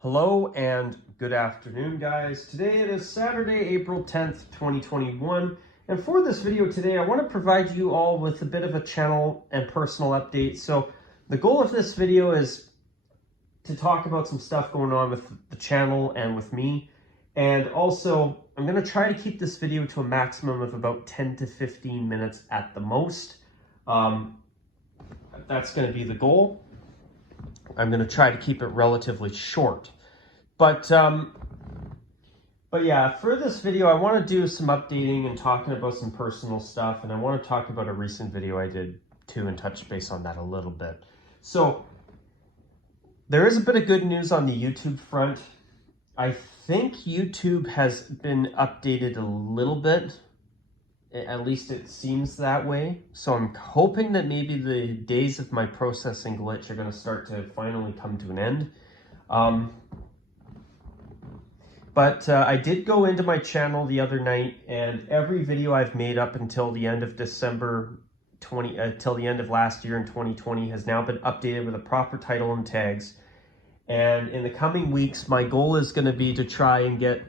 Hello and good afternoon, guys. Today it is Saturday, April 10th, 2021. And for this video today, I want to provide you all with a bit of a channel and personal update. So the goal of this video is to talk about some stuff going on with the channel and with me. And also, I'm going to try to keep this video to a maximum of about 10 to 15 minutes at the most. That's going to be the goal. I'm going to try to keep it relatively short. But yeah, for this video, I want to do some updating and talking about some personal stuff. And I want to talk about a recent video I did too and touch base on that a little bit. So there is a bit of good news on the YouTube front. I think YouTube has been updated a little bit. At least it seems that way. So I'm hoping that maybe the days of my processing glitch are going to start to finally come to an end. But I did go into my channel the other night, and every video I've made up until the end of December till the end of last year in 2020 has now been updated with a proper title and tags. And in the coming weeks, my goal is going to be to try and get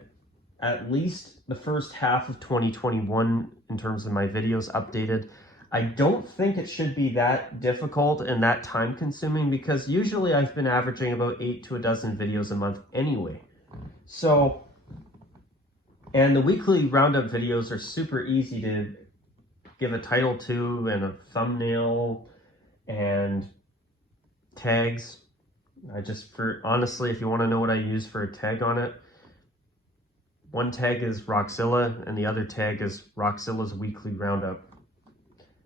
at least the first half of 2021 in terms of my videos updated. I don't think it should be that difficult and that time consuming, because usually I've been averaging about 8 to a dozen videos a month anyway. So, and the weekly roundup videos are super easy to give a title to and a thumbnail and tags. Honestly, if you want to know what I use for a tag on it, one tag is Rockzilla and the other tag is Rockzilla's Weekly Roundup.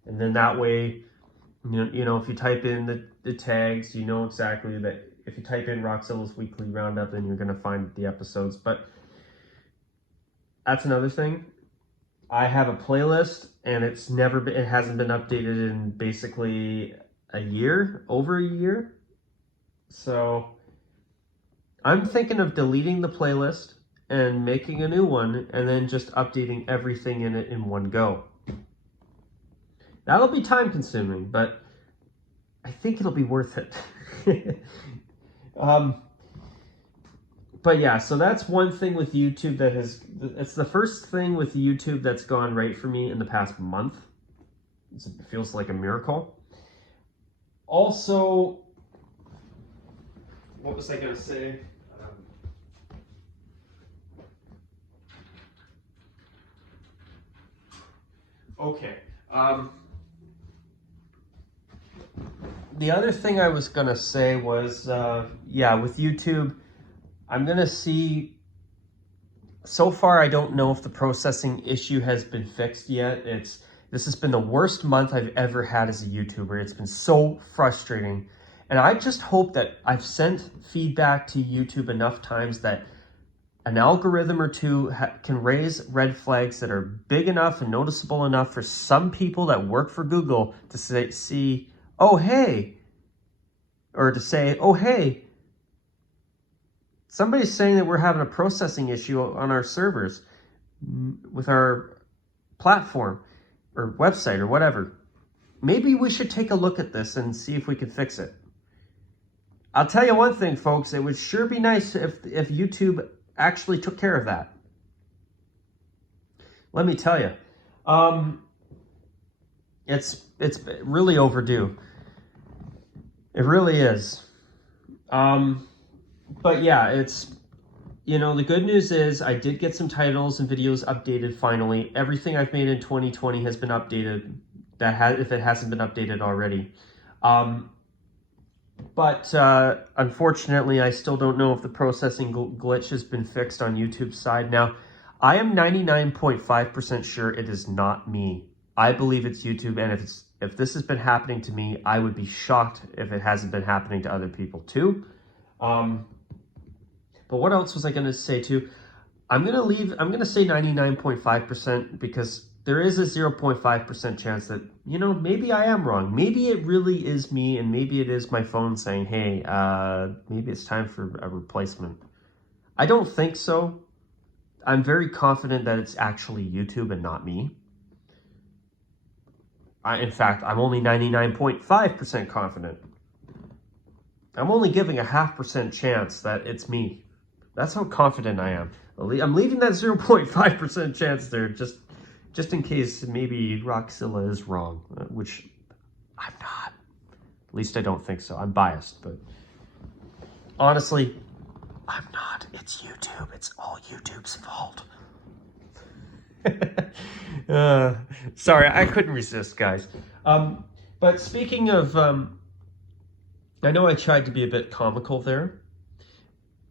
And then that way, you know, if you type in the tags, you know exactly that if you type in Rockzilla's Weekly Roundup, then you're going to find the episodes. But that's another thing. I have a playlist, and it hasn't been updated in basically over a year. So I'm thinking of deleting the playlist and making a new one, and then just updating everything in it in one go. That'll be time consuming, but I think it'll be worth it. But yeah, so that's one thing with YouTube it's the first thing with YouTube that's gone right for me in the past month. It feels like a miracle. Also, what was I going to say? Okay. The other thing I was going to say was, yeah, with YouTube, I'm going to see, so far I don't know if the processing issue has been fixed yet. This has been the worst month I've ever had as a YouTuber. It's been so frustrating. And I just hope that I've sent feedback to YouTube enough times that an algorithm or two can raise red flags that are big enough and noticeable enough for some people that work for Google to say, oh, hey, somebody's saying that we're having a processing issue on our servers with our platform or website or whatever. Maybe we should take a look at this and see if we can fix it. I'll tell you one thing, folks, it would sure be nice if YouTube actually took care of that. Let me tell you, it's really overdue. It really is. But yeah, the good news is I did get some titles and videos updated finally. Everything I've made in 2020 has been updated, if it hasn't been updated already. But unfortunately, I still don't know if the processing glitch has been fixed on YouTube's side. Now, I am 99.5% sure it is not me. I believe it's YouTube, and if this has been happening to me, I would be shocked if it hasn't been happening to other people too. But what else was I going to say too? I'm going to say 99.5% because there is a 0.5% chance that, maybe I am wrong. Maybe it really is me, and maybe it is my phone saying, hey, maybe it's time for a replacement. I don't think so. I'm very confident that it's actually YouTube and not me. In fact, I'm only 99.5% confident. I'm only giving a 0.5% chance that it's me. That's how confident I am. I'm leaving that 0.5% chance there just in case maybe Rockzilla is wrong, which I'm not. At least I don't think so. I'm biased, but honestly, I'm not. It's YouTube. It's all YouTube's fault. Sorry, I couldn't resist, guys. But speaking of, I know I tried to be a bit comical there,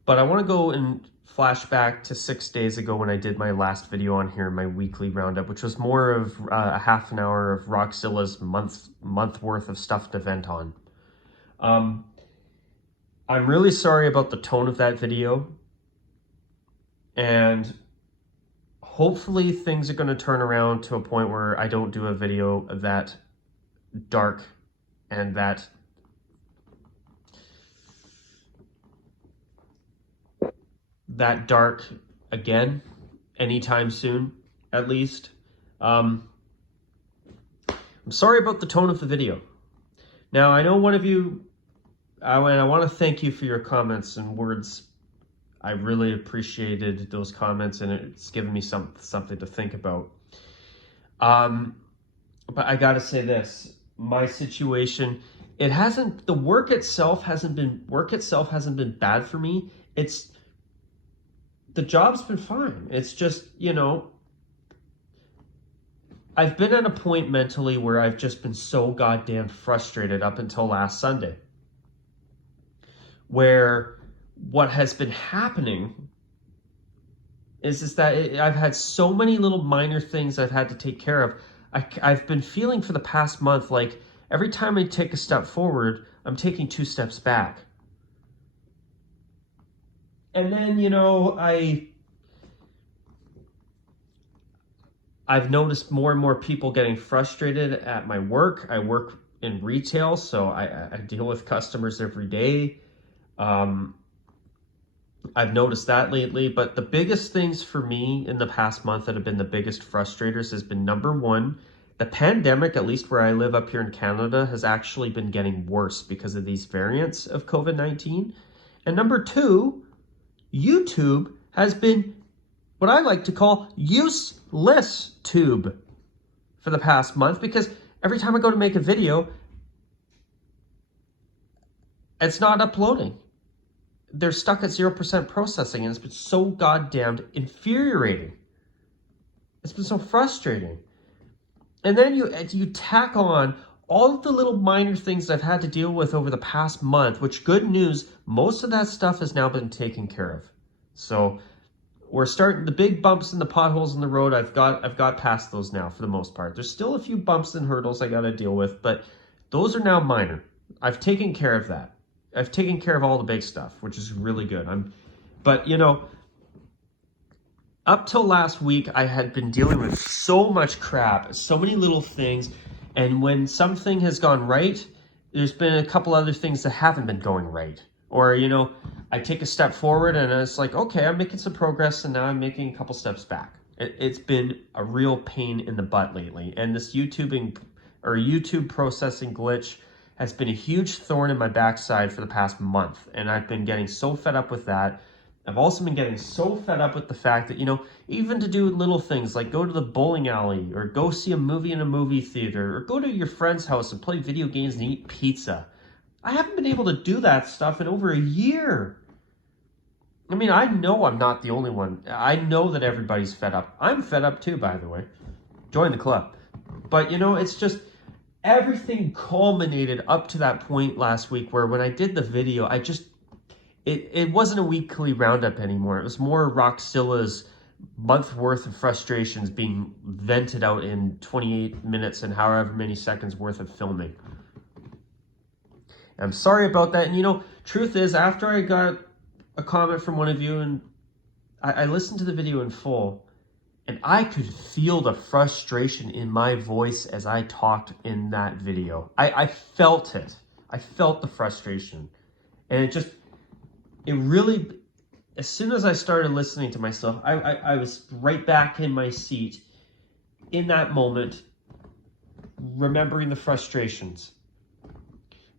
but I want to go and flash back to 6 days ago when I did my last video on here, my weekly roundup, which was more of a half an hour of Rockzilla's month worth of stuff to vent on. I'm really sorry about the tone of that video, and hopefully things are going to turn around to a point where I don't do a video that dark and that dark again anytime soon, at least. I'm sorry about the tone of the video. Now, I know one of you, and I want to thank you for your comments and words. I really appreciated those comments, and it's given me something to think about. But I gotta say this, my situation, the work itself hasn't been bad for me. The job's been fine. It's just, I've been at a point mentally where I've just been so goddamn frustrated up until last Sunday, where what has been happening is that I've had so many little minor things I've had to take care of. I've been feeling for the past month like every time I take a step forward, I'm taking 2 steps back. And then, I've noticed more and more people getting frustrated at my work. I work in retail, so I deal with customers every day. I've noticed that lately, but the biggest things for me in the past month that have been the biggest frustrators has been, number one, the pandemic, at least where I live up here in Canada, has actually been getting worse because of these variants of COVID-19. And number two, YouTube has been what I like to call useless tube for the past month, because every time I go to make a video, it's not uploading. They're stuck at 0% processing, and it's been so goddamn infuriating. It's been so frustrating. And then you tack on all of the little minor things I've had to deal with over the past month, which, good news, most of that stuff has now been taken care of. So we're starting, the big bumps and the potholes in the road, I've got past those now for the most part. There's still a few bumps and hurdles I got to deal with, but those are now minor. I've taken care of that. I've taken care of all the big stuff, which is really good. But up till last week, I had been dealing with so much crap, so many little things, and when something has gone right, there's been a couple other things that haven't been going right. Or, I take a step forward and it's like, okay, I'm making some progress, and now I'm making a couple steps back. It's been a real pain in the butt lately, and this YouTube processing glitch has been a huge thorn in my backside for the past month, and I've been getting so fed up with that. I've also been getting so fed up with the fact that, even to do little things like go to the bowling alley or go see a movie in a movie theater or go to your friend's house and play video games and eat pizza. I haven't been able to do that stuff in over a year. I mean, I know I'm not the only one. I know that everybody's fed up. I'm fed up too, by the way. Join the club. But, it's just everything culminated up to that point last week where when I did the video, it wasn't a weekly roundup anymore. It was more Rockzilla's month worth of frustrations being vented out in 28 minutes and however many seconds worth of filming. I'm sorry about that. And truth is, after I got a comment from one of you and I listened to the video in full, and I could feel the frustration in my voice as I talked in that video. I felt it. I felt the frustration. And it really, as soon as I started listening to myself, I was right back in my seat in that moment, remembering the frustrations.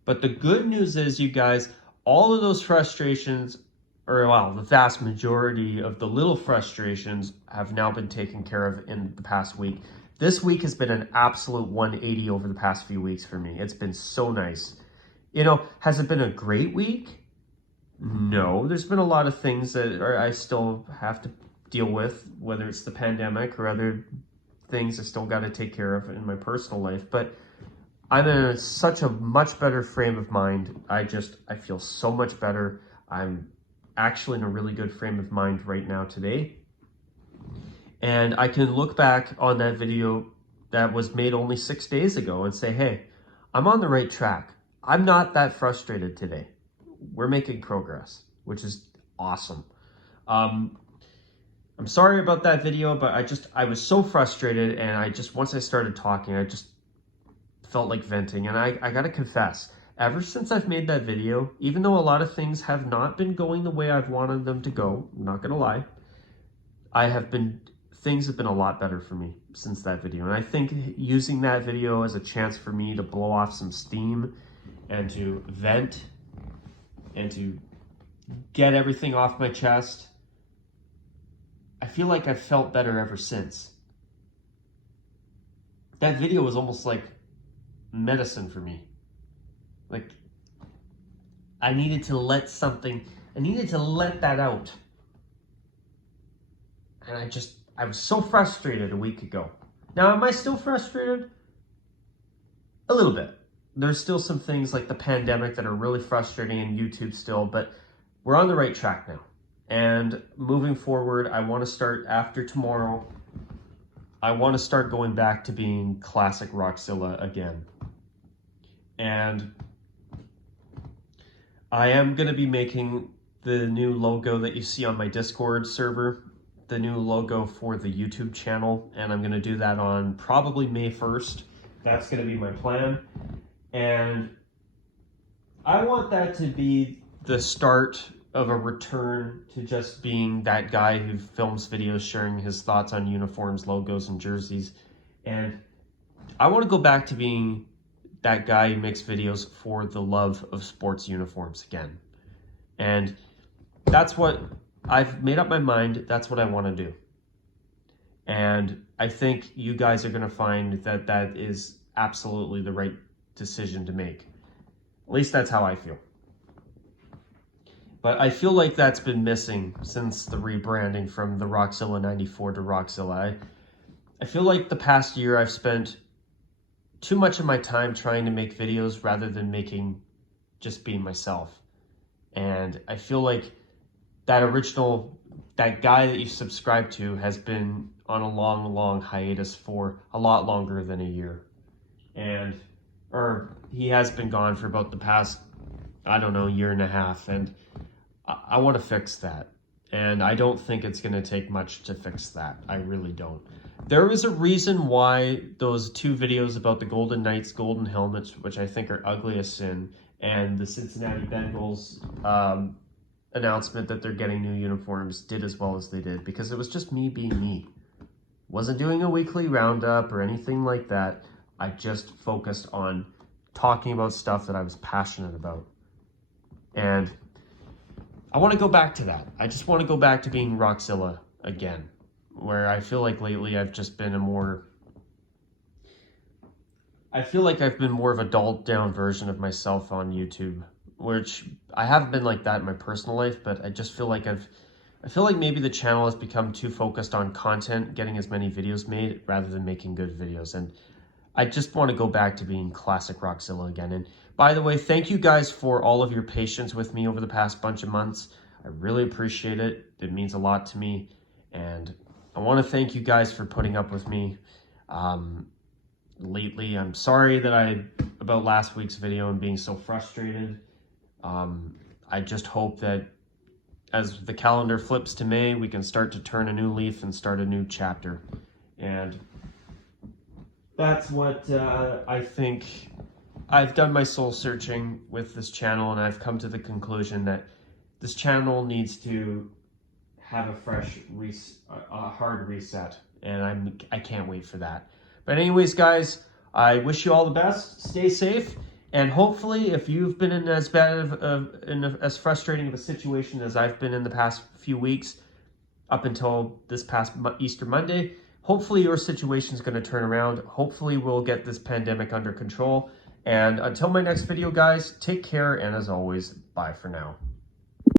But the good news is, you guys, all of those frustrations, or well, the vast majority of the little frustrations have now been taken care of in the past week. This week has been an absolute 180 over the past few weeks for me. It's been so nice. You know, has it been a great week? No, there's been a lot of things that I still have to deal with, whether it's the pandemic or other things I still got to take care of in my personal life. But I'm in such a much better frame of mind. I feel so much better. I'm actually in a really good frame of mind right now today. And I can look back on that video that was made only 6 days ago and say, hey, I'm on the right track. I'm not that frustrated today. We're making progress, which is awesome. I'm sorry about that video, but I was so frustrated, and once I started talking, I just felt like venting. And I gotta confess, ever since I've made that video, even though a lot of things have not been going the way I've wanted them to go, I'm not gonna lie, things have been a lot better for me since that video. And I think using that video as a chance for me to blow off some steam and to vent and to get everything off my chest, I feel like I've felt better ever since. That video was almost like medicine for me. Like, I needed to let that out. And I was so frustrated a week ago. Now, am I still frustrated? A little bit. There's still some things like the pandemic that are really frustrating in YouTube still, but we're on the right track now. And moving forward, I want to start after tomorrow. I want to start going back to being classic Rockzilla again. And I am going to be making the new logo that you see on my Discord server, the new logo for the YouTube channel, and I'm going to do that on probably May 1st. That's going to be my plan. And I want that to be the start of a return to just being that guy who films videos sharing his thoughts on uniforms, logos, and jerseys. And I want to go back to being that guy who makes videos for the love of sports uniforms again. And that's what I've made up my mind. That's what I want to do. And I think you guys are going to find that that is absolutely the right decision to make. At least that's how I feel. But I feel like that's been missing since the rebranding from the Rockzilla 94 to Rockzilla. I feel like the past year I've spent too much of my time trying to make videos rather than just being myself. And I feel like that guy that you subscribe to has been on a long hiatus for a lot longer than a year. Or he has been gone for about the past, I don't know, year and a half. And I want to fix that. And I don't think it's going to take much to fix that. I really don't. There is a reason why those 2 videos about the Golden Knights Golden Helmets, which I think are ugly as sin, and the Cincinnati Bengals announcement that they're getting new uniforms did as well as they did, because it was just me being me. Wasn't doing a weekly roundup or anything like that. I just focused on talking about stuff that I was passionate about. And I want to go back to that. I just want to go back to being Rockzilla again, where I feel like lately I've been more of a dulled down version of myself on YouTube, which I haven't been like that in my personal life, but I just feel like maybe the channel has become too focused on content, getting as many videos made rather than making good videos. And I just want to go back to being classic Rockzilla again. And by the way, thank you guys for all of your patience with me over the past bunch of months. I really appreciate it. It means a lot to me. And I want to thank you guys for putting up with me lately. I'm sorry about last week's video and being so frustrated. I just hope that as the calendar flips to May, we can start to turn a new leaf and start a new chapter. And that's what I think. I've done my soul searching with this channel, and I've come to the conclusion that this channel needs to have a hard reset, and I can't wait for that. But anyways, guys, I wish you all the best. Stay safe, And hopefully, if you've been in as bad as frustrating of a situation as I've been in the past few weeks, up until this past Easter Monday, hopefully your situation is going to turn around. Hopefully we'll get this pandemic under control. And until my next video, guys, take care. And as always, bye for now.